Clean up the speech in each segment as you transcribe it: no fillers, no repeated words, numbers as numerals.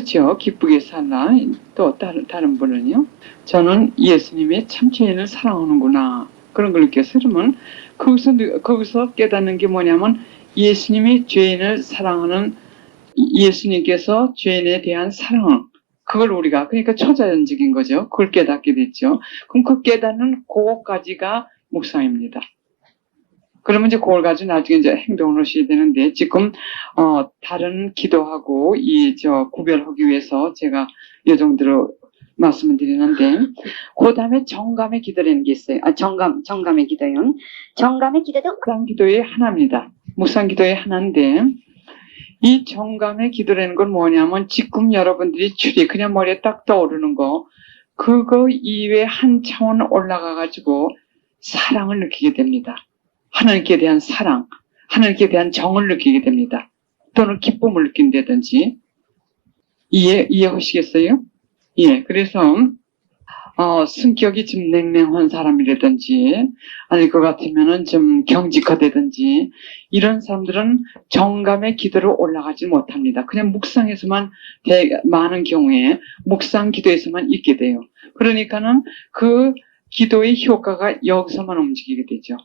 그렇죠. 기쁘게 살라. 또 다른 분은요. 저는 예수님의 참 죄인을 사랑하는구나. 그런 걸 느꼈어요. 그러면 거기서 깨닫는 게 뭐냐면 예수님이 죄인을 사랑하는 예수님께서 죄인에 대한 사랑, 그걸 우리가 그러니까 초자연적인 거죠. 그걸 깨닫게 됐죠. 그럼 그 깨닫는 그거까지가 묵상입니다. 그러면 이제 그걸 가지고 나중에 이제 행동을 하셔야 되는데 지금 다른 기도하고 구별하기 위해서 제가 이 정도로 말씀을 드리는데 그 다음에 정감의 기도라는 게 있어요. 정감의 기도요. 정감의 기도도 묵상 기도의 하나입니다. 묵상 기도의 하나인데 이 정감의 기도라는 건 뭐냐면 지금 여러분들이 그냥 머리에 딱 떠오르는 거 그거 이외에 한 차원 올라가가지고 사랑을 느끼게 됩니다. 하나님께 대한 사랑, 하나님께 대한 정을 느끼게 됩니다. 또는 기쁨을 느낀다든지 이해하시겠어요? 예, 그래서 성격이 좀 냉랭한 사람이라든지 아닐 것 같으면은 좀 경직하다든지 이런 사람들은 정감의 기도로 올라가지 못합니다. 그냥 묵상에서만 많은 경우에 묵상 기도에서만 있게 돼요. 그러니까는 그 기도의 효과가 여기서만 움직이게 되죠.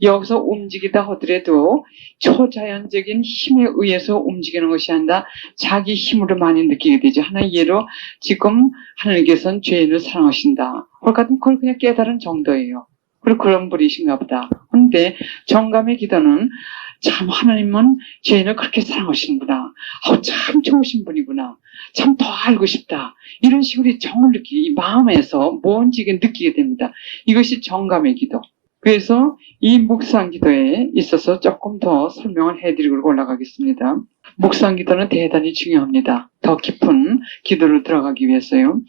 여기서 움직이다 하더라도 초자연적인 힘에 의해서 움직이는 것이 아니라 자기 힘으로 많이 느끼게 되죠. 하나의 예로 지금 하나님께서는 죄인을 사랑하신다. 그걸 그냥 깨달은 정도예요. 그리고 그런 분이신가 보다. 그런데 정감의 기도는 참 하나님은 죄인을 그렇게 사랑하시는구나. 참 좋으신 분이구나. 참 더 알고 싶다. 이런 식으로 정을 이 마음에서 뭔지 느끼게 됩니다. 이것이 정감의 기도. 그래서 이 묵상 기도에 있어서 조금 더 설명을 해드리고 올라가겠습니다. 묵상 기도는 대단히 중요합니다. 더 깊은 기도를 들어가기 위해서요.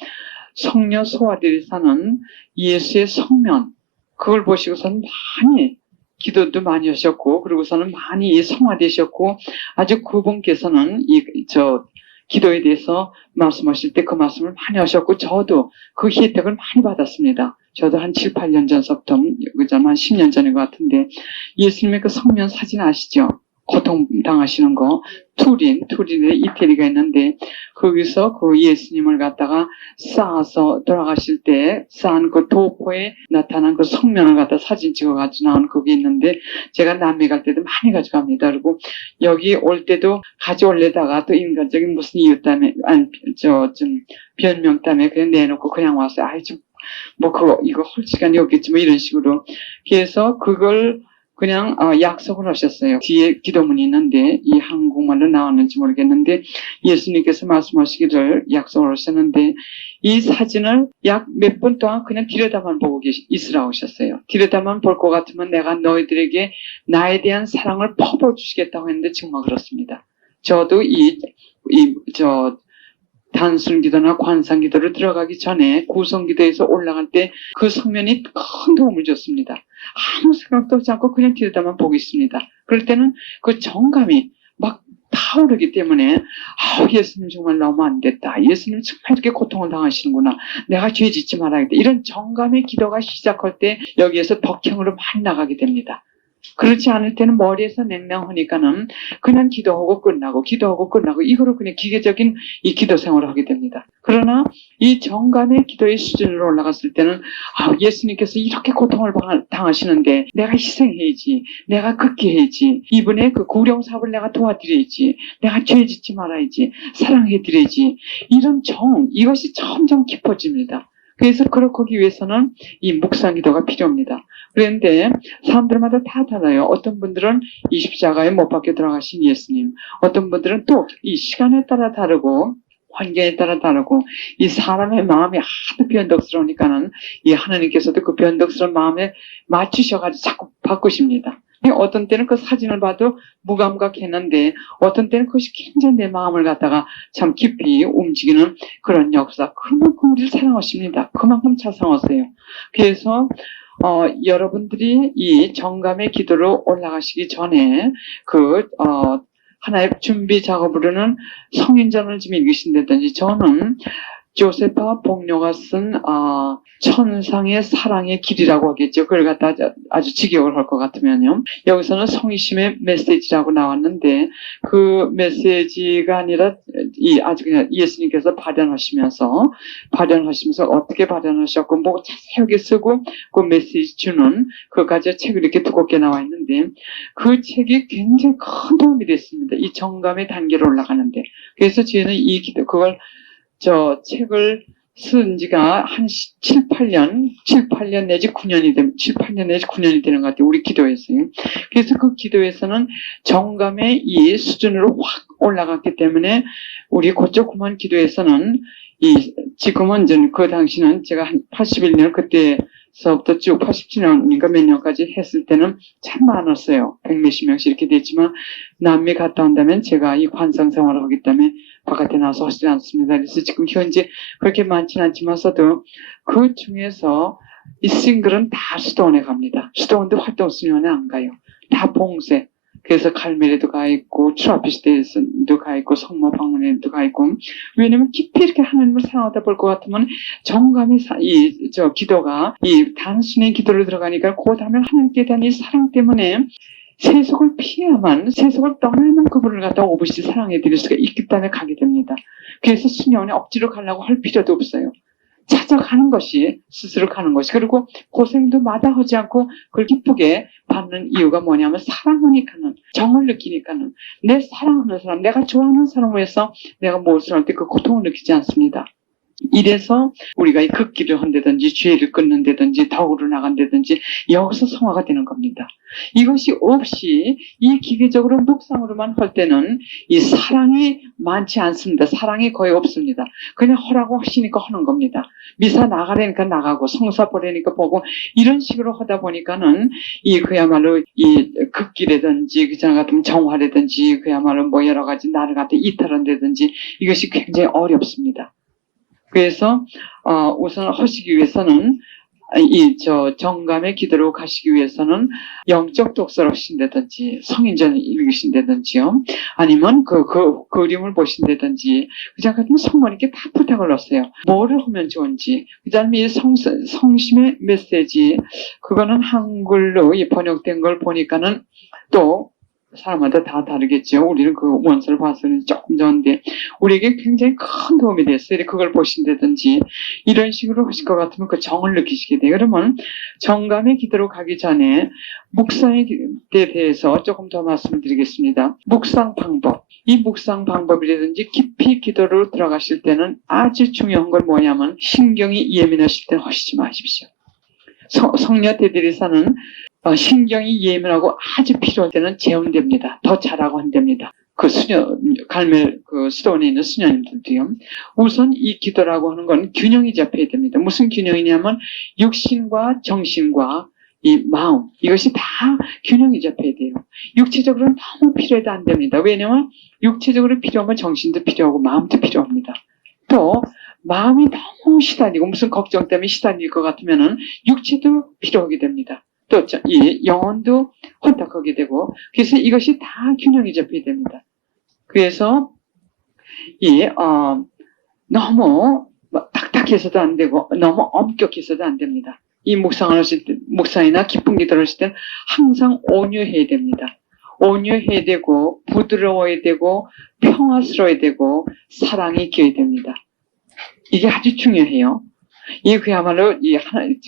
성녀 소아들이사는 예수의 성면, 그걸 보시고서는 많이 기도도 많이 하셨고, 그리고서는 많이 성화되셨고, 아주 그분께서는 기도에 대해서 말씀하실 때 그 말씀을 많이 하셨고, 저도 그 혜택을 많이 받았습니다. 저도 한 7, 8년 전서부터, 한 10년 전인 것 같은데, 예수님의 그 성면 사진 아시죠? 고통당하시는 거, 투린에 이태리가 있는데, 거기서 그 예수님을 갖다가 쌓아서 돌아가실 때, 쌓은 그 도포에 나타난 그 성면을 갖다 사진 찍어가지고 나온 그게 있는데, 제가 남미 갈 때도 많이 가져갑니다. 그리고 여기 올 때도 가져올래다가 또 인간적인 무슨 이유 때문에, 변명 때문에 그냥 내놓고 그냥 왔어요. 이거 할 시간이 없겠지, 이런 식으로. 그래서 그걸 그냥 약속을 하셨어요. 뒤에 기도문이 있는데 이 한국말로 나왔는지 모르겠는데 예수님께서 말씀하시기를 약속을 하셨는데 이 사진을 약 몇 분 동안 그냥 들여다만 보고 있으라고 하셨어요. 들여다만 볼 것 같으면 내가 너희들에게 나에 대한 사랑을 퍼부어주시겠다고 했는데 정말 그렇습니다. 저도 단순 기도나 관상 기도를 들어가기 전에 구성 기도에서 올라갈 때 그 성면이 큰 도움을 줬습니다. 아무 생각도 하지 않고 그냥 들여다만 보고 있습니다. 그럴 때는 그 정감이 막 타오르기 때문에 예수님 정말 너무 안 됐다. 예수님 정말 이렇게 고통을 당하시는구나. 내가 죄 짓지 말아야겠다. 이런 정감의 기도가 시작할 때 여기에서 덕형으로 많이 나가게 됩니다. 그렇지 않을 때는 머리에서 냉랭하니까는 그냥 기도하고 끝나고 이거로 그냥 기계적인 이 기도 생활을 하게 됩니다. 그러나 이 정감의 기도의 수준으로 올라갔을 때는 예수님께서 이렇게 고통을 당하시는데 내가 희생해야지, 내가 극기 해야지, 이분의 그 고령사업을 내가 도와드려야지, 내가 죄 짓지 말아야지, 사랑해드려야지, 이런 이것이 점점 깊어집니다. 그래서 그렇게 하기 위해서는 이 묵상 기도가 필요합니다. 그런데 사람들마다 다 달라요. 어떤 분들은 이 십자가에 못 박혀 들어가신 예수님, 어떤 분들은 또 이 시간에 따라 다르고 환경에 따라 다르고 이 사람의 마음이 하도 변덕스러우니까는 이 하나님께서도 그 변덕스러운 마음에 맞추셔가지고 자꾸 바꾸십니다. 어떤 때는 그 사진을 봐도 무감각했는데 어떤 때는 그것이 굉장히 내 마음을 갖다가 참 깊이 움직이는 그런 역사. 그만큼 우리를 사랑하십니다. 그만큼 잘 사랑하세요. 그래서 여러분들이 이 정감의 기도로 올라가시기 전에 하나의 준비 작업으로는 성인전을 좀 읽으신다든지 저는 조세파 복녀가 쓴 천상의 사랑의 길이라고 하겠죠. 그걸 갖다 아주 직역을 할 것 같으면요. 여기서는 성심의 메시지라고 나왔는데 그 메시지가 아니라 아주 그냥 예수님께서 발현하시면서 어떻게 발현하셨고 뭐 자세하게 쓰고 그 메시지 주는 그까지 책을 이렇게 두껍게 나와 있는데 그 책이 굉장히 큰 도움이 됐습니다. 이 정감의 단계로 올라가는데. 그래서 저희는 그걸 책을 쓴 지가 한 7, 8년 내지 9년이 되는 것 같아요. 우리 기도에서요. 그래서 그 기도에서는 정감의 이 수준으로 확 올라갔기 때문에 우리 고조구만 기도에서는 지금은 그 당시는 제가 한 81년 그때서부터 쭉 87년인가 몇 년까지 했을 때는 참 많았어요. 100몇십 명씩 이렇게 됐지만 남미 갔다 온다면 제가 이 관상 생활을 하기 때문에 바깥에 나와서 하지 않습니다. 그래서 지금 현재 그렇게 많지는 않지만서도 그 중에서 이 싱글은 다 수도원에 갑니다. 수도원도 활동수련회 안 가요. 다 봉쇄. 그래서 갈멜에도 가 있고 트라피스트에도 가 있고 성모 방문에도 가 있고 왜냐면 깊이 이렇게 하나님을 사랑하다 볼 것 같으면 정감의 기도가 이 단순히 기도로 들어가니까 곧 하면 하나님께 대한 이 사랑 때문에 세속을 피해야만 세속을 떠나는 그분을 갖다 오롯이 사랑해 드릴 수가 있기 때문에 가게 됩니다. 그래서 수녀원에 억지로 가려고 할 필요도 없어요. 찾아가는 것이 스스로 가는 것이 그리고 고생도 마다하지 않고 그걸 기쁘게 받는 이유가 뭐냐면 사랑하니까는 정을 느끼니까는 내 사랑하는 사람 내가 좋아하는 사람을 위해서 내가 무엇을 할 때 그 고통을 느끼지 않습니다. 이래서 우리가 이 극기를 한다든지 죄를 끊는다든지 덕으로 나간다든지 여기서 성화가 되는 겁니다. 이것이 없이 이 기계적으로 묵상으로만 할 때는 이 사랑이 많지 않습니다. 사랑이 거의 없습니다. 그냥 하라고 하시니까 하는 겁니다. 미사 나가려니까 나가고 성사 보려니까 보고 이런 식으로 하다 보니까는 그야말로 이 극기라든지 그전 같은 정화라든지 그야말로 뭐 여러 가지 나를 갖다 이탈한다든지 이것이 굉장히 어렵습니다. 그래서 우선 하시기 위해서는 정감의 기도로 가시기 위해서는 영적 독서를 하신다든지 성인전 읽으신다든지요. 아니면 그 그림을 보신다든지 그냥 같으면 성모님께 다 부탁을 했어요. 뭐를 하면 좋은지 그다음에 성심의 메시지 그거는 한글로 번역된 걸 보니까는 또 사람마다 다 다르겠죠. 우리는 그 원서를 봐서는 조금 전인데 우리에게 굉장히 큰 도움이 됐어요. 그걸 보신다든지 이런 식으로 하실 것 같으면 그 정을 느끼시게 돼요. 그러면 정감의 기도로 가기 전에 묵상에 대해서 조금 더 말씀드리겠습니다. 묵상 방법. 이 묵상 방법이라든지 깊이 기도로 들어가실 때는 아주 중요한 건 뭐냐면 신경이 예민하실 때는 하시지 마십시오. 성녀 대들이사는 신경이 예민하고 아주 필요할 때는 재운됩니다. 더 잘하고 한답니다. 갈멜 수도원에 있는 수녀님들도요. 우선 이 기도라고 하는 건 균형이 잡혀야 됩니다. 무슨 균형이냐면 육신과 정신과 이 마음 이것이 다 균형이 잡혀야 돼요. 육체적으로는 너무 필요해도 안 됩니다. 왜냐하면 육체적으로 필요하면 정신도 필요하고 마음도 필요합니다. 또 마음이 너무 시달리고 무슨 걱정 때문에 시달릴 것 같으면은 육체도 필요하게 됩니다. 또 이 영혼도 혼탁하게 되고 그래서 이것이 다 균형이 잡혀야 됩니다. 그래서 너무 딱딱해서도 안 되고 너무 엄격해서도 안 됩니다. 이 묵상을 하실 때 묵상이나 깊은 기도를 하실 때는 항상 온유해야 됩니다. 온유해야 되고 부드러워야 되고 평화스러워야 되고 사랑이 기어야 됩니다. 이게 아주 중요해요. 그야말로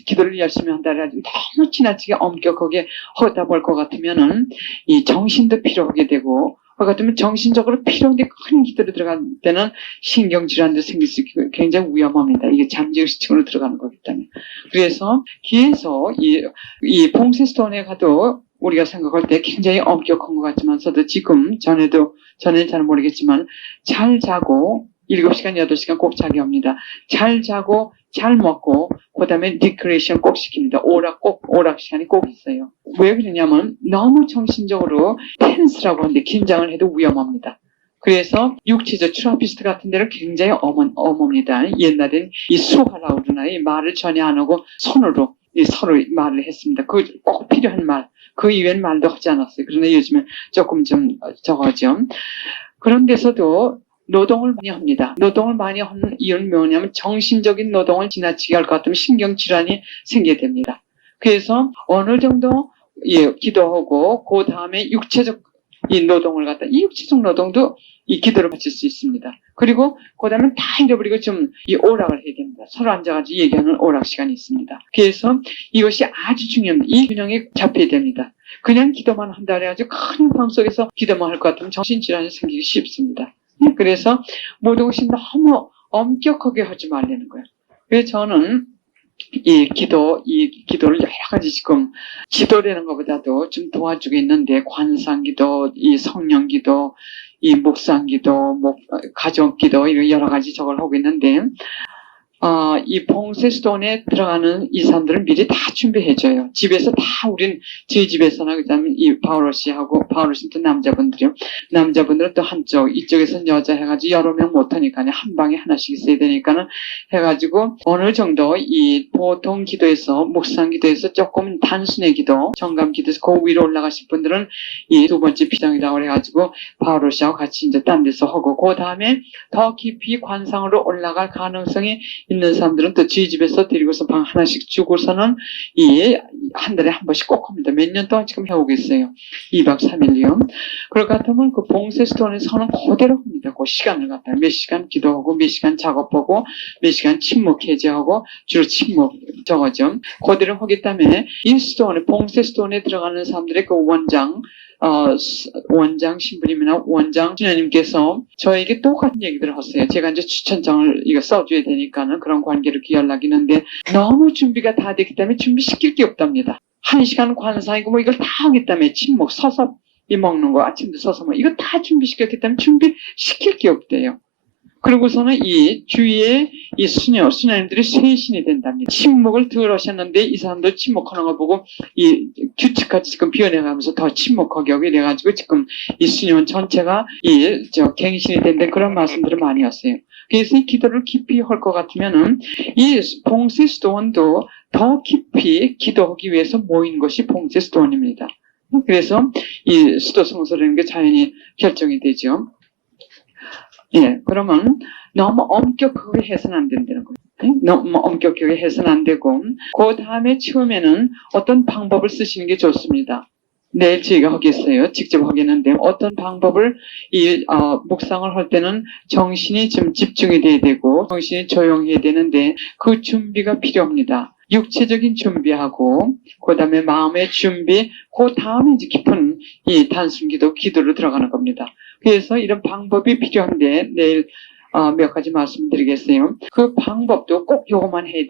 기도를 열심히 한다라 너무 지나치게 엄격하게 하다 볼 것 같으면은 이 정신도 필요하게 되고 같으면 정신적으로 필요한데 큰 기도로 들어갈 때는 신경질환도 생길 수 있고 굉장히 위험합니다. 이게 잠재의식으로 들어가는 거기 때문에. 그래서 기에서 이 봉쇄스톤에 가도 우리가 생각할 때 굉장히 엄격한 것 같지만서도 전에는 잘 모르겠지만 잘 자고 7시간, 8시간 꼭 자게 합니다. 잘 자고, 잘 먹고, 그 다음에 디크레이션 꼭 시킵니다. 오락 시간이 꼭 있어요. 왜 그러냐면 너무 정신적으로 텐스라고 하는데 긴장을 해도 위험합니다. 그래서 육체적 트라피스트 같은 데를 굉장히 엄합니다. 옛날엔 이 수하라고 그러나 이 말을 전혀 안 하고 손으로 서로 말을 했습니다. 그 꼭 필요한 말. 그 이외엔 말도 하지 않았어요. 그러나 요즘엔 조금 좀 적어죠. 그런 데서도 노동을 많이 합니다. 노동을 많이 하는 이유는 뭐냐면 정신적인 노동을 지나치게 할 것 같으면 신경질환이 생기게 됩니다. 그래서 어느 정도 기도하고 그 다음에 육체적 이 노동을 갖다 이 육체적 노동도 이 기도를 바칠 수 있습니다. 그리고 그 다음에 다 잃어버리고 좀 이 오락을 해야 됩니다. 서로 앉아가지고 얘기하는 오락 시간이 있습니다. 그래서 이것이 아주 중요합니다. 이 균형이 잡혀야 됩니다. 그냥 기도만 한다 그래가지고 큰 방 속에서 기도만 할 것 같으면 정신질환이 생기기 쉽습니다. 그래서 모든 것이 너무 엄격하게 하지 말라는 거예요. 그래서 저는 이 기도를 여러 가지 지금 기도라는 것보다도 좀 도와주고 있는데 관상기도, 이 성령기도, 이 묵상기도, 가정기도 이런 여러 가지 저걸 하고 있는데 이 봉쇄스톤에 들어가는 이 사람들은 미리 다 준비해줘요. 집에서 다 저희 집에서나 그다음에 이 바울씨하고 바울씨는 또 남자분들이요. 남자분들은 또 한쪽, 이쪽에서는 여자 해가지고 여러 명 못하니까요. 한 방에 하나씩 있어야 되니까는 해가지고 어느 정도 이 보통 기도에서 묵상 기도에서 조금 단순의 기도, 정감 기도에서 그 위로 올라가실 분들은 이 두 번째 비장이라고 해가지고 바울씨하고 같이 이제 딴 데서 하고 그 다음에 더 깊이 관상으로 올라갈 가능성이 있는 사람들은 또 저희 집에서 데리고서 방 하나씩 주고서는 한 달에 한 번씩 꼭 합니다. 몇 년 동안 지금 해오고 있어요. 2박 3일이요. 그럴 것 같으면 그 봉쇄스톤에서는 그대로 합니다. 그 시간을 갖다 몇 시간 기도하고 몇 시간 작업하고 몇 시간 침묵 해제하고 주로 침묵 저거죠. 그대로 하기 때문에 이 스톤에 봉쇄스톤에 들어가는 사람들의 그 원장 신부님이나 원장 신녀님께서 저에게 똑같은 얘기들을 하세요. 제가 이제 추천장을 이거 써줘야 되니까는 그런 관계로 연락이는데 너무 준비가 다 됐기 때문에 준비시킬 게 없답니다. 1시간 관사이고 이걸 다 하기 때문에 침묵 서서 먹는 거 아침도 서서 이거 다 준비시켰기 때문에 준비시킬 게 없대요. 그리고서는 이 주위에 이 수녀님들이 쇄신이 된답니다. 침묵을 덜 하셨는데 이 사람들 침묵하는 거 보고 이 규칙같이 지금 비워내가면서 더 침묵하게 하고 이래가지고 지금 이 수녀원 전체가 갱신이 된다 그런 말씀들을 많이 하세요. 그래서 이 기도를 깊이 할 것 같으면은 이 봉쇄스톤도 더 깊이 기도하기 위해서 모인 것이 봉쇄스톤입니다. 그래서 이 수도 성소라는 게 자연히 결정이 되죠. 그러면 너무 엄격하게 해서는 안 된다는 거예요. 너무 엄격하게 해서는 안 되고, 그 다음에 처음에는 어떤 방법을 쓰시는 게 좋습니다. 내일 저희가 하겠어요. 직접 하겠는데, 어떤 방법을 묵상을 할 때는 정신이 좀 집중이 돼야 되고, 정신이 조용해야 되는데, 그 준비가 필요합니다. 육체적인 준비하고, 그 다음에 마음의 준비, 그 다음에 이제 깊은 이 단순기도, 기도로 들어가는 겁니다. 그래서 이런 방법이 필요한데 내일 몇 가지 말씀드리겠어요. 그 방법도 꼭 요것만 해야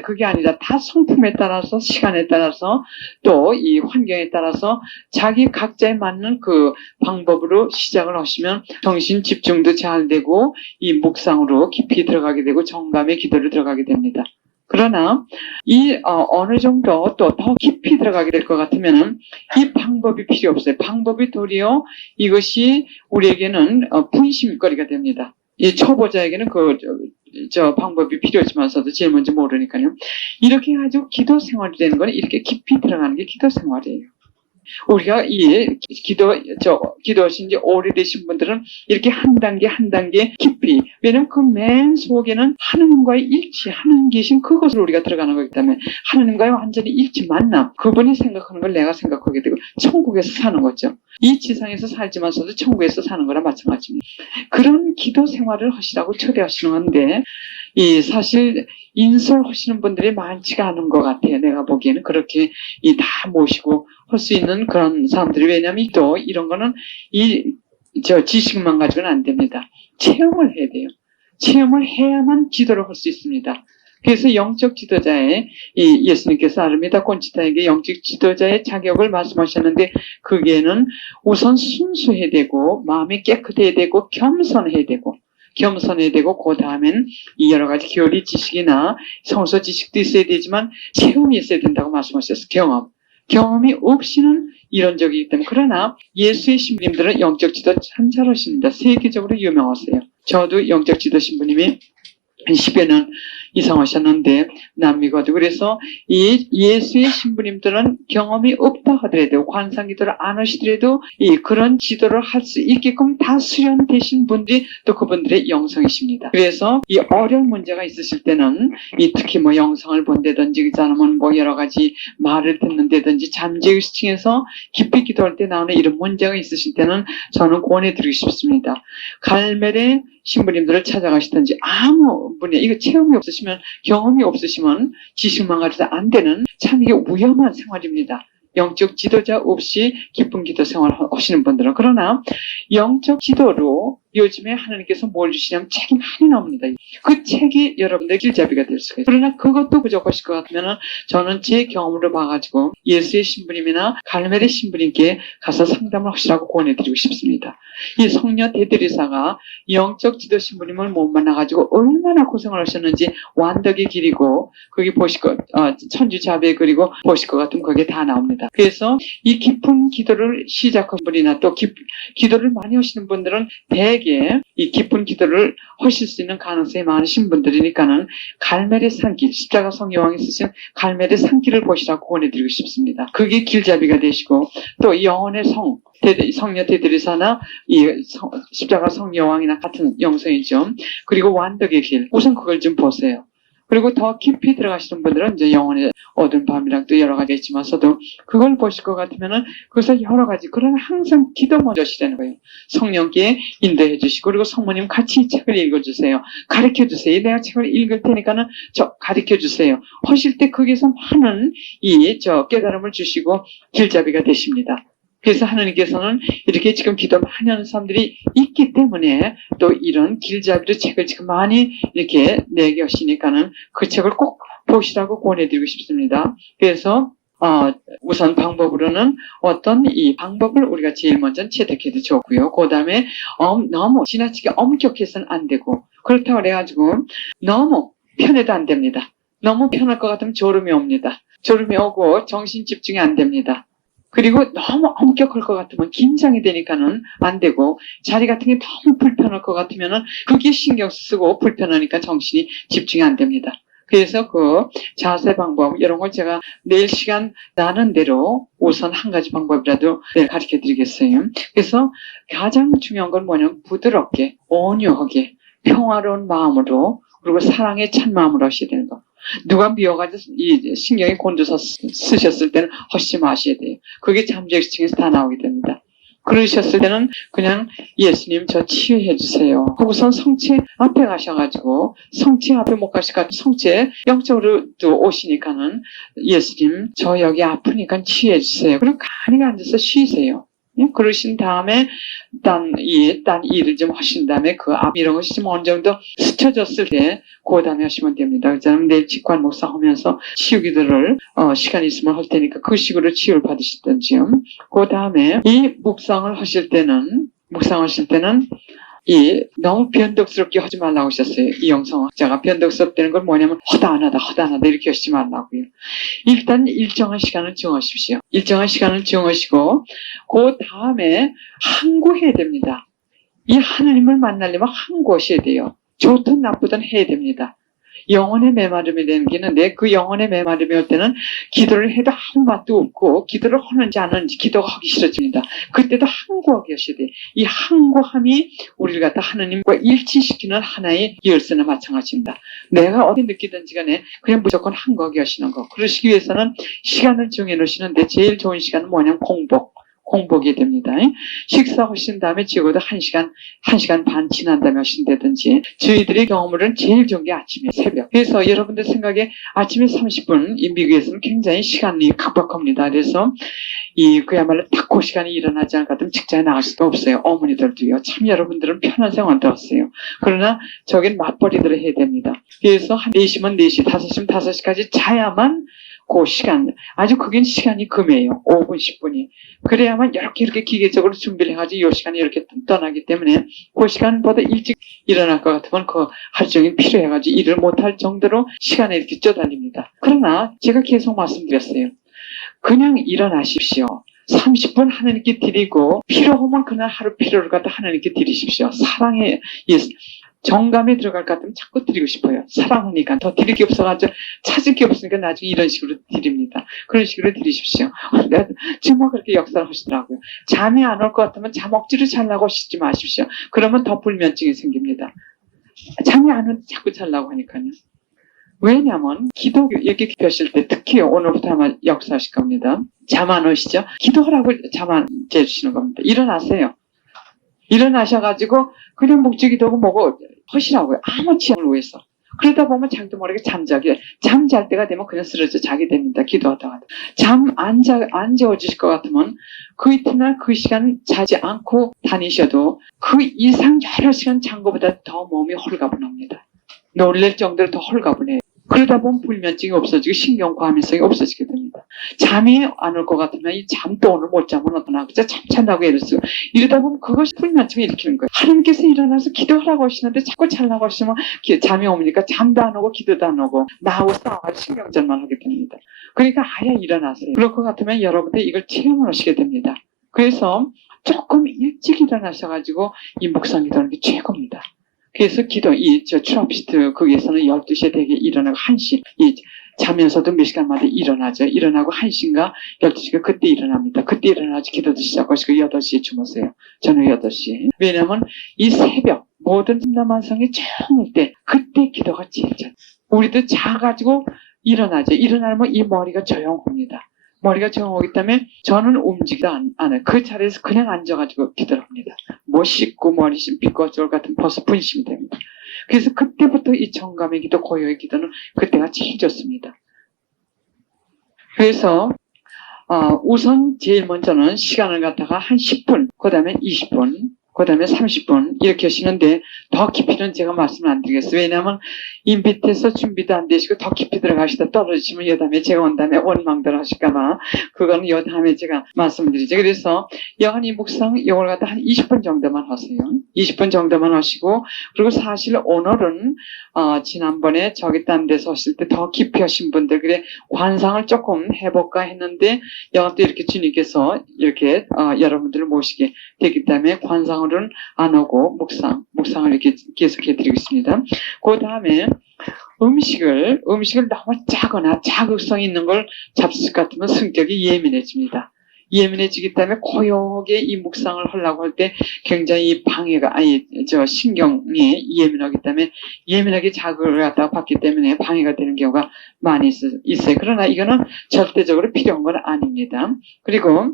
그게 아니라 다 성품에 따라서 시간에 따라서 또 이 환경에 따라서 자기 각자에 맞는 그 방법으로 시작을 하시면 정신 집중도 잘 되고 이 묵상으로 깊이 들어가게 되고 정감의 기도를 들어가게 됩니다. 그러나 어느 정도 또 더 깊이 들어가게 될 것 같으면은 이 방법이 필요 없어요. 방법이 도리어 이것이 우리에게는 분심거리가 됩니다. 이 초보자에게는 방법이 필요하지만서도 제일 먼저 모르니까요. 이렇게 해가지고 기도 생활이 되는 건 이렇게 깊이 들어가는 게 기도 생활이에요. 우리가 기도하신 지 오래되신 분들은 이렇게 한 단계 깊이, 왜냐면 그 맨 속에는 하느님과의 일치, 하느님 계신 그것으로 우리가 들어가는 거기 때문에 하느님과의 완전히 일치 만남, 그분이 생각하는 걸 내가 생각하게 되고 천국에서 사는 거죠. 이 지상에서 살지만서도 천국에서 사는 거랑 마찬가지입니다. 그런 기도 생활을 하시라고 초대하시는 건데 사실 인솔하시는 분들이 많지가 않은 것 같아요. 내가 보기에는 그렇게 다 모시고 할 수 있는 그런 사람들이, 왜냐하면 또 이런 거는 지식만 가지고는 안 됩니다. 체험을 해야 돼요. 체험을 해야만 기도를 할 수 있습니다. 그래서 영적 지도자의 예수님께서 아르미다 콘치타에게 영적 지도자의 자격을 말씀하셨는데 그게는 우선 순수해야 되고 마음이 깨끗해야 되고 겸손해야 되고 그 다음엔 이 여러 가지 교리 지식이나 성서 지식도 있어야 되지만 체험이 있어야 된다고 말씀하셨어요. 경험이 없이는 이론적이기 때문에. 그러나 예수의 신부님들은 영적 지도 참 잘하십니다. 세계적으로 유명하세요. 저도 영적 지도 신부님이 한 10여 년 이상 하셨는데 남미거든. 그래서 이 예수의 신부님들은 경험이 없다 하더라도 관상기도를 안 하시더라도 이 그런 지도를 할 수 있게끔 다 수련되신 분들이 또 그분들의 영성이십니다. 그래서 이 어려운 문제가 있으실 때는 이 특히 뭐 영성을 본다든지 그렇지 않으면 뭐 여러 가지 말을 듣는다든지 잠재의식층에서 깊이 기도할 때 나오는 이런 문제가 있으실 때는 저는 권해드리고 싶습니다. 갈멜의 신부님들을 찾아가시든지 아무 분야 이거 체험이 없으시면 경험이 없으시면 지식만 가지고 안 되는 참 이게 위험한 생활입니다. 영적 지도자 없이 기쁜 기도 생활 하시는 분들은. 그러나 영적 지도로 요즘에 하나님께서 뭘 주시냐면 책이 많이 나옵니다. 그 책이 여러분들 길잡이가 될 수가 있어요. 그러나 그것도 부족하실 것 같으면 저는 제 경험으로 봐가지고 예수의 신부님이나 갈멜의 신부님께 가서 상담을 하시라고 권해드리고 싶습니다. 이 성녀 대드리사가 영적 지도 신부님을 못 만나가지고 얼마나 고생을 하셨는지 완덕의 길이고 거기 보실 것 천주자배 그리고 보실 것 같으면 거기에 다 나옵니다. 그래서 이 깊은 기도를 시작한 분이나 또 기도를 많이 하시는 분들은 대개 이 깊은 기도를 하실 수 있는 가능성이 많으신 분들이니까는 갈멜의 산길, 십자가 성여왕이 쓰신 갈멜의 산길을 보시라고 권해드리고 싶습니다. 그게 길잡이가 되시고 또 영혼의 성녀 대드리사나 이 십자가 성여왕이나 같은 영성이죠. 그리고 완덕의 길, 우선 그걸 좀 보세요. 그리고 더 깊이 들어가시는 분들은 이제 영혼의 어두운 밤이랑 또 여러 가지 있지만서도 그걸 보실 것 같으면은 그래서 여러 가지 그런 항상 기도 먼저 하시라는 거예요. 성령께 인도해 주시고 그리고 성모님 같이 이 책을 읽어주세요. 가르쳐 주세요. 내가 책을 읽을 테니까는 가르쳐 주세요. 하실 때 거기서 많은 깨달음을 주시고 길잡이가 되십니다. 그래서 하나님께서는 이렇게 지금 기도 많이 하는 사람들이 있기 때문에 또 이런 길잡이로 책을 지금 많이 이렇게 내게 하시니까는 그 책을 꼭 보시라고 권해드리고 싶습니다. 그래서 우선 방법으로는 어떤 이 방법을 우리가 제일 먼저 채택해도 좋고요. 그 다음에 너무 지나치게 엄격해서는 안 되고 그렇다고 그래가지고 너무 편해도 안 됩니다. 너무 편할 것 같으면 졸음이 옵니다. 졸음이 오고 정신 집중이 안 됩니다. 그리고 너무 엄격할 것 같으면 긴장이 되니까는 안 되고 자리 같은 게 너무 불편할 것 같으면은 그게 신경 쓰고 불편하니까 정신이 집중이 안 됩니다. 그래서 그 자세 방법 이런 걸 제가 내일 시간 나는 대로 우선 한 가지 방법이라도 내일 가르쳐 드리겠어요. 그래서 가장 중요한 건 뭐냐면 부드럽게 온유하게 평화로운 마음으로 그리고 사랑에 찬 마음으로 하셔야 되는 거. 누가 미워가지고 이 신경이 곤두서 쓰셨을 때는 하지 마셔야 돼요. 그게 잠재의식층에서 다 나오게 됩니다. 그러셨을 때는 그냥 예수님 저 치유해 주세요. 하고선 성체 앞에 가셔가지고 성체 앞에 못 가시니까 성체 영적으로도 오시니까는 예수님 저 여기 아프니까 치유해 주세요. 그리고 가만히 앉아서 쉬세요. 그러신 다음에 딴 일을 좀 하신 다음에 그 앞 이런 것이 좀 어느 정도 스쳐졌을 때 그 다음에 하시면 됩니다. 그렇잖아요. 내일 직관 목사 하면서 치유기도를 시간이 있으면 할 테니까 그 식으로 치유를 받으시든지요. 그 다음에 이 묵상을 하실 때는 너무 변덕스럽게 하지 말라고 하셨어요. 이 영성학자가 변덕스럽다는 건 뭐냐면 허다하다 이렇게 하시지 말라고요. 일단 일정한 시간을 정하십시오. 일정한 시간을 정하시고 그 다음에 항구해야 됩니다. 이 하나님을 만나려면 항구하셔야 돼요. 좋든 나쁘든 해야 됩니다. 영혼의 메마름이 되는 게 있는데 그 영혼의 메마름이 올 때는 기도를 해도 아무 맛도 없고 기도를 하는지 안 하는지 기도가 하기 싫어집니다. 그때도 항구하게 하셔야 돼요. 이 항구함이 우리를 갖다 하나님과 일치시키는 하나의 열쇠나 마찬가지입니다. 내가 어디 느끼든지 간에 그냥 무조건 항구하게 하시는 거. 그러시기 위해서는 시간을 정해놓으시는데 제일 좋은 시간은 뭐냐면 공복이 됩니다. 식사하신 다음에 적어도 1시간 반 지난 다음에 하신다든지 저희들의 경험으로는 제일 좋은 게 아침에 새벽. 그래서 여러분들 생각에 아침에 30분 이 미국에서는 굉장히 시간이 각박합니다. 그래서 그야말로 딱 그 시간에 일어나지 않을 것 같으면 직장에 나갈 수도 없어요. 어머니들도요. 참 여러분들은 편한 생활 들었어요. 그러나 저긴 맞벌이들을 해야 됩니다. 그래서 한 4시면 4시, 5시면 5시까지 자야만 그 시간, 아주 그긴 시간이 금이에요. 5분, 10분이. 그래야만 이렇게 기계적으로 준비를 해가지고 이 시간에 이렇게 떠나기 때문에 그 시간보다 일찍 일어날 것 같으면 그 하루 종일 필요해가지고 일을 못할 정도로 시간에 이렇게 쫓아다닙니다. 그러나 제가 계속 말씀드렸어요. 그냥 일어나십시오. 30분 하나님께 드리고 필요하면 그날 하루 필요를 갖다 하나님께 드리십시오. 사랑해 예수. 정감에 들어갈 것 같으면 자꾸 드리고 싶어요. 사랑하니까 더 드릴 게 없어가지고 찾을 게 없으니까 나중에 이런 식으로 드립니다. 그런 식으로 드리십시오. 정말 그렇게 역사를 하시더라고요. 잠이 안 올 것 같으면 잠 억지로 자려고 하시지 마십시오. 그러면 더 불면증이 생깁니다. 잠이 안 오는데 자꾸 자려고 하니까요. 왜냐면 기도 얘기 펴실 때 특히 오늘부터 아마 역사하실 겁니다. 잠 안 오시죠? 기도하라고 잠 안 재주시는 겁니다. 일어나세요. 일어나셔가지고 그냥 묵주기도하고 뭐고 하시라고요. 아무 취향을 위해서. 그러다 보면 자기도 모르게 잠잘 때가 되면 그냥 쓰러져 자게 됩니다. 기도하다가. 잠 안 재워주실 것 같으면 그 이튿날 그 시간 자지 않고 다니셔도 그 이상 여러 시간 잔 것보다 더 몸이 홀가분합니다. 놀랄 정도로 더 홀가분해요. 그러다 보면 불면증이 없어지고 신경과민성이 없어지게 됩니다. 잠이 안 올 것 같으면 이 잠도 오늘 못 자면 어떠나 그저 잠 잔다고 애를 쓰고 이러다 보면 그것이 불면증을 일으키는 거예요. 하나님께서 일어나서 기도하라고 하시는데 자꾸 자려고 하시면 잠이 오니까 잠도 안 오고 기도도 안 오고 나하고 싸워서 신경전만 하게 됩니다. 그러니까 아예 일어나세요. 그럴 것 같으면 여러분들 이걸 체험을 하시게 됩니다. 그래서 조금 일찍 일어나셔가지고 이 묵상 기도하는 게 최고입니다. 그래서 트럼피스트 거기에서는 12시에 되게 일어나고 1시, 자면서도 몇 시간마다 일어나죠. 일어나고 1시인가 12시가 그때 일어납니다. 그때 일어나서 기도도 시작하시고 8시에 주무세요. 저녁 8시. 왜냐면 이 새벽, 모든 심남만성이 조용할 때, 그때 기도가 제일 잘. 우리도 자가지고 일어나죠. 일어나면 이 머리가 조용합니다. 머리가 조용하기 때문에 저는 움직이지 않아요. 그 자리에서 그냥 앉아가지고 기도를 합니다. 뭐 씻고 머리 빗고 어쩔 같은 벌써 분심이 됩니다. 그래서 그때부터 이 정감의 기도, 고요의 기도는 그때가 제일 좋습니다. 그래서 우선 제일 먼저는 시간을 갖다가 한 10분, 그 다음에 20분, 그 다음에 30분 이렇게 하시는데 더 깊이는 제가 말씀을 안 드리겠어요. 왜냐하면 이 밑에서 준비도 안 되시고 더 깊이 들어가시다 떨어지시면 이 다음에 제가 온 다음에 원망들 하실까봐 그거는 이 다음에 제가 말씀드리죠. 그래서 여한이 묵상 이걸 갖다 한 20분 정도만 하세요. 20분 정도만 하시고 그리고 사실 오늘은 지난번에 저기 딴 데서 하실 때 더 깊이 하신 분들 그래 관상을 조금 해볼까 했는데 여하도 이렇게 주님께서 이렇게 여러분들을 모시게 되기 때문에 관상을은 안 하고 묵상을 이렇게 계속해 드리고 있습니다. 그 다음에 음식을 너무 짜거나 자극성 있는 걸 잡수실 것 같으면 성격이 예민해집니다. 예민해지기 때문에 고요하게 이 묵상을 하려고 할 때 굉장히 신경이 예민하기 때문에 예민하게 자극을 갖다가 받기 때문에 방해가 되는 경우가 많이 있어요. 그러나 이거는 절대적으로 필요한 건 아닙니다. 그리고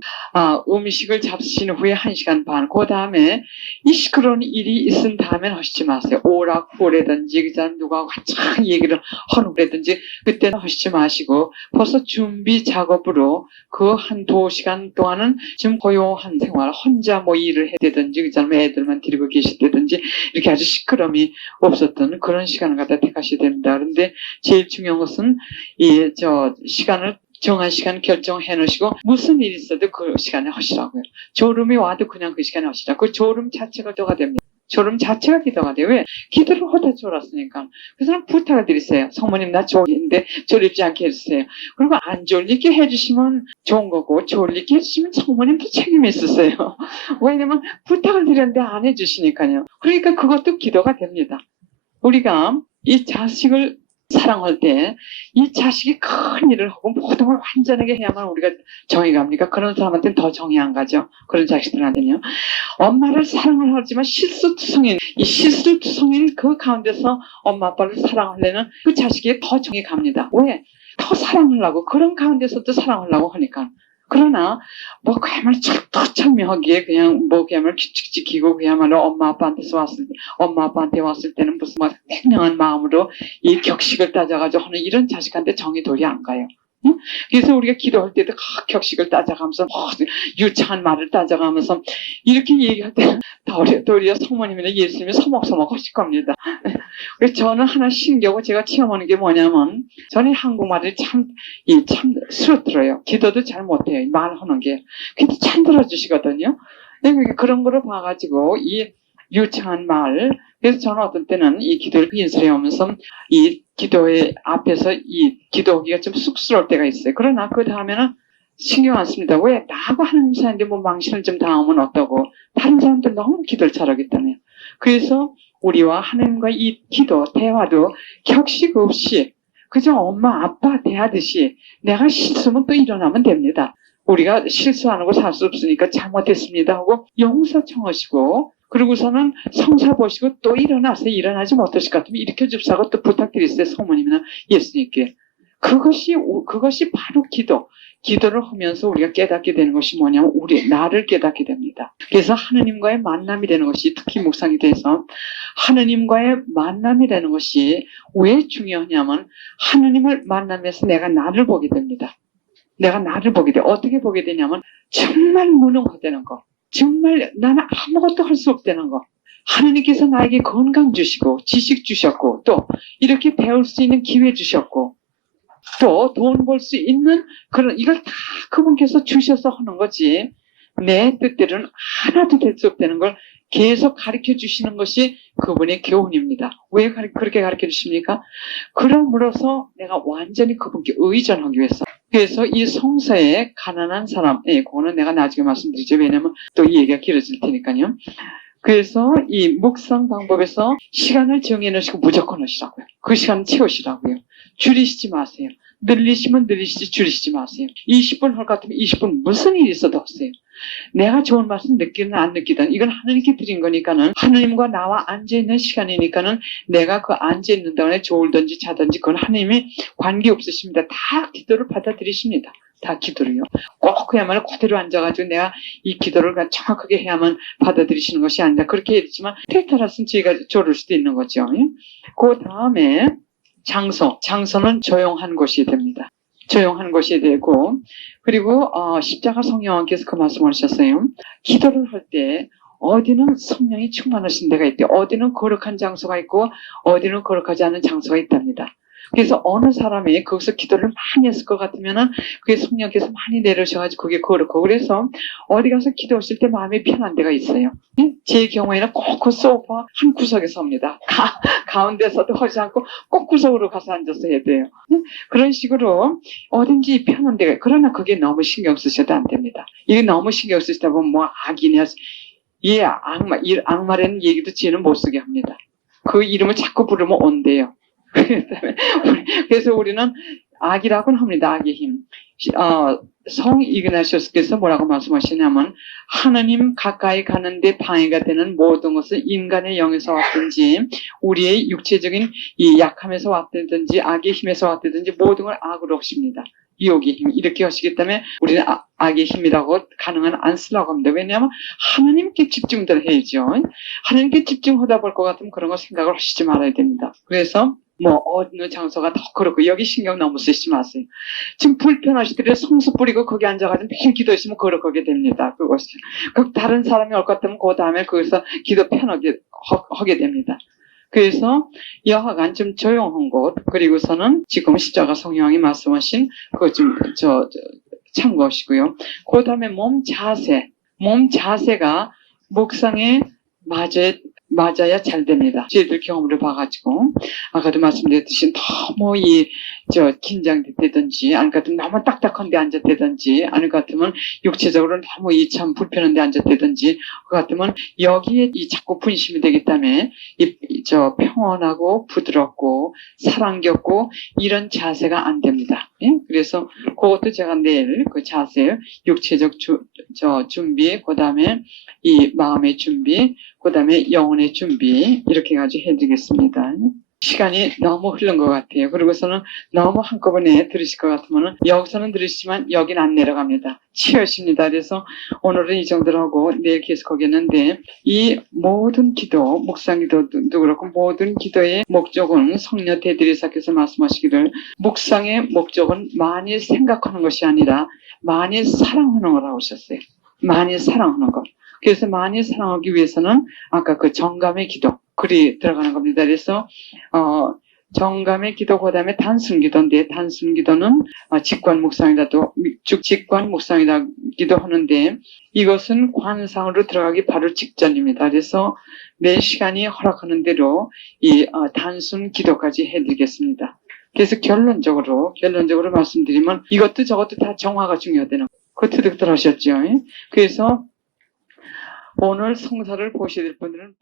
음식을 잡수신 후에 1시간 반, 그 다음에 이 시끄러운 일이 있은 다음엔 하시지 마세요. 오락부라든지 그 사람 누구하고 한창 얘기를 하는 거라든지 그때는 하시지 마시고 벌써 준비 작업으로 그 한 2시간 동안은 지금 고요한 생활, 혼자 뭐 일을 해야 되든지 그 사람 애들만 데리고 계시다든지 이렇게 아주 시끄러움이 없었던 그런 시간을 갖다 택하셔야 됩니다. 그런데 제일 중요한 것은 시간을 정한 시간 결정해 놓으시고 무슨 일이 있어도 그 시간에 하시라고요. 졸음이 와도 그냥 그 시간에 하시라. 그 졸음 자체가 기도가 됩니다. 졸음 자체가 기도가 돼요. 왜? 기도를 하다 졸았으니까. 그래서 부탁을 드리세요. 성모님 나 졸리는데 졸립지 않게 해주세요. 그리고 안 졸리게 해주시면 좋은 거고 졸리게 해주시면 성모님도 책임이 있으세요. 왜냐면 부탁을 드렸는데 안 해주시니까요. 그러니까 그것도 기도가 됩니다. 우리가 이 자식을 사랑할 때 이 자식이 큰 일을 하고 모든 걸 완전하게 해야만 우리가 정이 갑니까? 그런 사람한테는 더 정이 안 가죠. 그런 자식들한테는요. 엄마를 사랑을 하지만 실수투성인 그 가운데서 엄마 아빠를 사랑하려는 그 자식이 더 정이 갑니다. 왜? 더 사랑하려고 그런 가운데서도 사랑하려고 하니까. 그러나 뭐 그야말로 철두철미하게 그냥 뭐 그야말로 규칙 지키고 그야말로 엄마 아빠한테 왔을 때는 무슨 막 맹랑한 마음으로 이 격식을 따져가지고 하는 이런 자식한테 정이 도리 안 가요. 응? 그래서 우리가 기도할 때도 격식을 따져가면서 유창한 말을 따져가면서 이렇게 얘기할 때 도리어 성모님이나 예수님이 서먹서먹 하실 겁니다. 그래서 저는 하나 신기하고 제가 체험하는 게 뭐냐면 저는 한국말을 참 스러들어요. 기도도 잘 못해요. 말하는 게. 근데 잘 들어주시거든요. 그런 거를 봐가지고 이 유창한 말 그래서 저는 어떤 때는 이 기도를 인수해 오면서 이 기도의 앞에서 이 기도하기가 좀 쑥스러울 때가 있어요. 그러나 그 다음에는 신경 안 씁니다. 왜? 나하고 하는 사람인데 뭐 망신을 좀 당하면 어떠고 다른 사람들 너무 기도를 잘하기 때문에. 그래서 우리와 하나님과의 이 기도, 대화도 격식 없이 그저 엄마, 아빠 대하듯이 내가 실수면 또 일어나면 됩니다. 우리가 실수 안 하고 살 수 없으니까 잘못했습니다 하고 용서 청하시고 그러고서는 성사 보시고 또 일어나세요. 일어나지 못하실 것 같으면 일으켜 줍사고 또 부탁드리세요. 성모님이나 예수님께. 그것이 바로 기도를 하면서 우리가 깨닫게 되는 것이 뭐냐면 나를 깨닫게 됩니다. 그래서 하느님과의 만남이 되는 것이 특히 묵상이 돼서 하느님과의 만남이 되는 것이 왜 중요하냐면 하느님을 만나면서 내가 나를 보게 됩니다. 내가 나를 보게 돼. 어떻게 보게 되냐면 정말 무능하다는 거. 정말 나는 아무것도 할 수 없다는 거. 하느님께서 나에게 건강 주시고 지식 주셨고 또 이렇게 배울 수 있는 기회 주셨고 또 돈 벌 수 있는 이걸 다 그분께서 주셔서 하는 거지. 내 뜻대로는 하나도 될 수 없다는 걸 계속 가르쳐 주시는 것이 그분의 교훈입니다. 왜 그렇게 가르쳐 주십니까? 그럼으로써 내가 완전히 그분께 의존하기 위해서. 그래서 이 성서에 가난한 사람, 그거는 내가 나중에 말씀드리죠. 왜냐면 또 이 얘기가 길어질 테니까요. 그래서 이 묵상 방법에서 시간을 정해놓으시고 무조건 하시라고요. 그 시간 채우시라고요. 줄이시지 마세요. 늘리시면 늘리시지 줄이시지 마세요. 20분 할 것 같으면 20분 무슨 일이 있어도 없어요. 내가 좋은 말씀 느끼든 안 느끼든 이건 하나님께 드린 거니까는 하나님과 나와 앉아있는 시간이니까는 내가 그 앉아있는 동안에 졸든지 자든지 그건 하나님이 관계없으십니다. 다 기도를 받아들이십니다. 다 기도를요. 꼭 그야말로 그대로 앉아가지고 내가 이 기도를 정확하게 해야만 받아들이시는 것이 아니라 그렇게 했지만 때따라서는 저희가 조를 수도 있는 거죠. 그 다음에 장소는 조용한 곳이 됩니다. 조용한 곳이 되고 그리고 십자가 성령께서 그 말씀을 하셨어요. 기도를 할 때 어디는 성령이 충만하신 데가 있대. 어디는 거룩한 장소가 있고 어디는 거룩하지 않은 장소가 있답니다. 그래서 어느 사람이 거기서 기도를 많이 했을 것 같으면은 그게 성령께서 많이 내려오셔가지고 그게 그렇고 그래서 어디 가서 기도하실 때 마음이 편한 데가 있어요. 제 경우에는 꼭 그 소파 한 구석에서 합니다. 가운데서도 하지 않고 꼭 구석으로 가서 앉아서 해야 돼요. 그런 식으로 어딘지 편한 데가 그러나 그게 너무 신경 쓰셔도 안 됩니다. 이게 너무 신경 쓰시다 보면 뭐 악이냐 악마라는 얘기도 지는 못 쓰게 합니다. 그 이름을 자꾸 부르면 온대요. 그래서 우리는 악이라고는 합니다. 악의 힘. 성 이그나시오스께서 뭐라고 말씀하시냐면 하나님 가까이 가는데 방해가 되는 모든 것은 인간의 영에서 왔든지 우리의 육체적인 이 약함에서 왔든지 악의 힘에서 왔든지 모든 걸 악으로 하십니다. 유혹의 힘 이렇게 하시기 때문에 우리는 악의 힘이라고 가능한 안 쓰려고 합니다. 왜냐하면 하나님께 집중들 해야죠. 하나님께 집중하다 볼 것 같으면 그런 거 생각을 하시지 말아야 됩니다. 그래서 어느 장소가 더 그렇고 여기 신경 너무 쓰시지 마세요. 지금 불편하시더라도 성수 뿌리고 거기 앉아가지고 매일 기도하시면 거룩하게 됩니다. 그것이. 다른 사람이 올 것 같으면 그 다음에 거기서 기도 편하게 하게 됩니다. 그래서 여하간 좀 조용한 곳 그리고서는 지금 십자가 성령이 말씀하신 그거 좀 참고하시고요. 그 다음에 몸 자세가 묵상에 맞아야 잘 됩니다. 저희들 경험을 봐가지고 아까도 말씀드렸듯이 너무 긴장됐다든지 아닐 것 같으면 너무 딱딱한 데 앉았다든지 아닐 것 같으면 육체적으로 너무 참 불편한 데 앉았다든지 그 같으면 여기에 자꾸 분심이 되기 때문에 평온하고 부드럽고 사랑겹고 이런 자세가 안 됩니다. 예? 그래서 그것도 제가 내일 그 자세 육체적 준비 그 다음에 이 마음의 준비 그 다음에 영혼의 준비 이렇게 가지고 해드리겠습니다. 시간이 너무 흐른 것 같아요. 그리고서는 너무 한꺼번에 들으실 것 같으면 여기서는 들으시지만 여기는 안 내려갑니다. 치여십니다. 그래서 오늘은 이 정도로 하고 내일 계속하겠는데 이 모든 기도, 묵상기도도 그렇고 모든 기도의 목적은 성녀 대드리사께서 말씀하시기를 묵상의 목적은 많이 생각하는 것이 아니라 많이 사랑하는 거라고 하셨어요. 많이 사랑하는 것. 그래서 많이 사랑하기 위해서는 아까 그 정감의 기도 글이 들어가는 겁니다. 그래서 정감의 기도 그다음에 단순 기도인데 단순 기도는 직관 묵상이라도 직관 묵상이라기도 하는데 이것은 관상으로 들어가기 바로 직전입니다. 그래서 내 시간이 허락하는 대로 이 단순 기도까지 해드리겠습니다. 그래서 결론적으로 말씀드리면 이것도 저것도 다 정화가 중요하다는 그것도 하셨죠. 그래서 오늘 성사를 보실 분들은